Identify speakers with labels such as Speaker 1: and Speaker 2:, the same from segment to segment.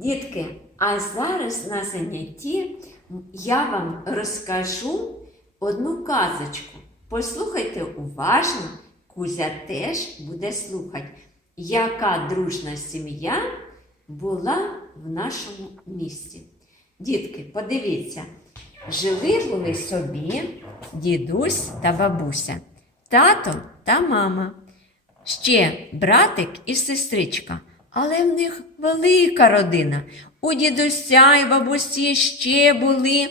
Speaker 1: Дітки, а зараз на занятті я вам розкажу одну казочку. Послухайте уважно, Кузя теж буде слухати, яка дружна сім'я була в нашому місті. Дітки, подивіться, жили були собі дідусь та бабуся, тато та мама, ще братик і сестричка. Але в них велика родина. У дідуся і бабусі ще були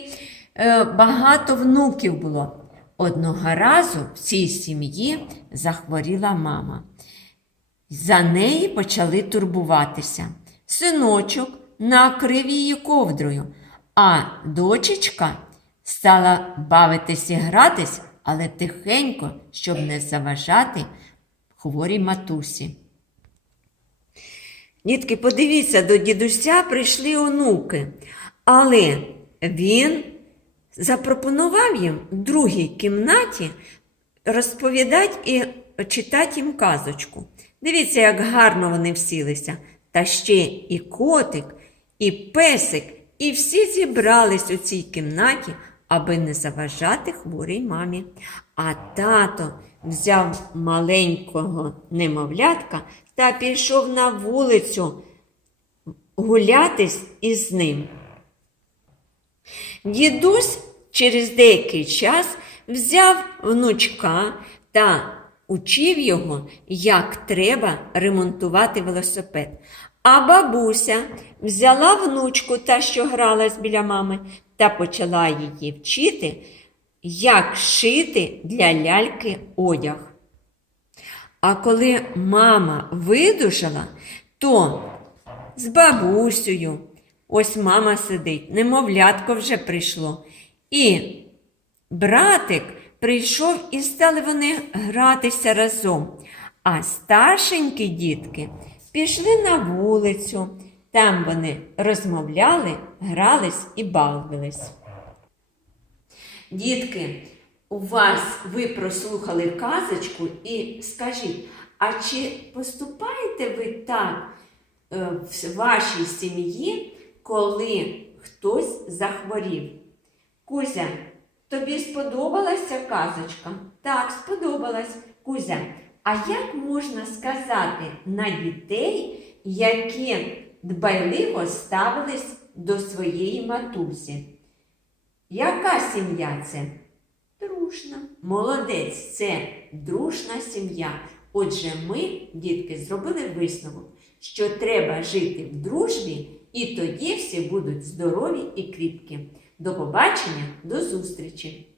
Speaker 1: е, багато внуків було. Одного разу в цій сім'ї захворіла мама. За неї почали турбуватися. Синочок накрив її ковдрою, а дочечка стала бавитись і гратись, але тихенько, щоб не заважати хворій матусі. Дітки, подивіться, до дідуся прийшли онуки, але він запропонував їм в другій кімнаті розповідати і читати їм казочку. Дивіться, як гарно вони всілися. Та ще і котик, і песик, і всі зібрались у цій кімнаті, аби не заважати хворій мамі. А тато взяв маленького немовлятка та пішов на вулицю гулятись із ним. Дідусь через деякий час взяв внучка та учив його, як треба ремонтувати велосипед. А бабуся взяла внучку та, що гралась біля мами, та почала її вчити, як шити для ляльки одяг. А коли мама видужала, то з бабусею, ось мама сидить, немовлятко вже прийшло. І братик прийшов і стали вони гратися разом. А старшенькі дітки пішли на вулицю. Там вони розмовляли, грались і бавились. Дітки, у вас ви прослухали казочку і скажіть, а чи поступаєте ви так е, в вашій сім'ї, коли хтось захворів? Кузя, тобі сподобалася казочка? Так, сподобалась. Кузя, а як можна сказати на дітей, які дбайливо ставились до своєї матусі? Яка сім'я це? Дружна. Молодець, це дружна сім'я. Отже, ми, дітки, зробили висновок, що треба жити в дружбі, і тоді всі будуть здорові і кріпкі. До побачення, до зустрічі!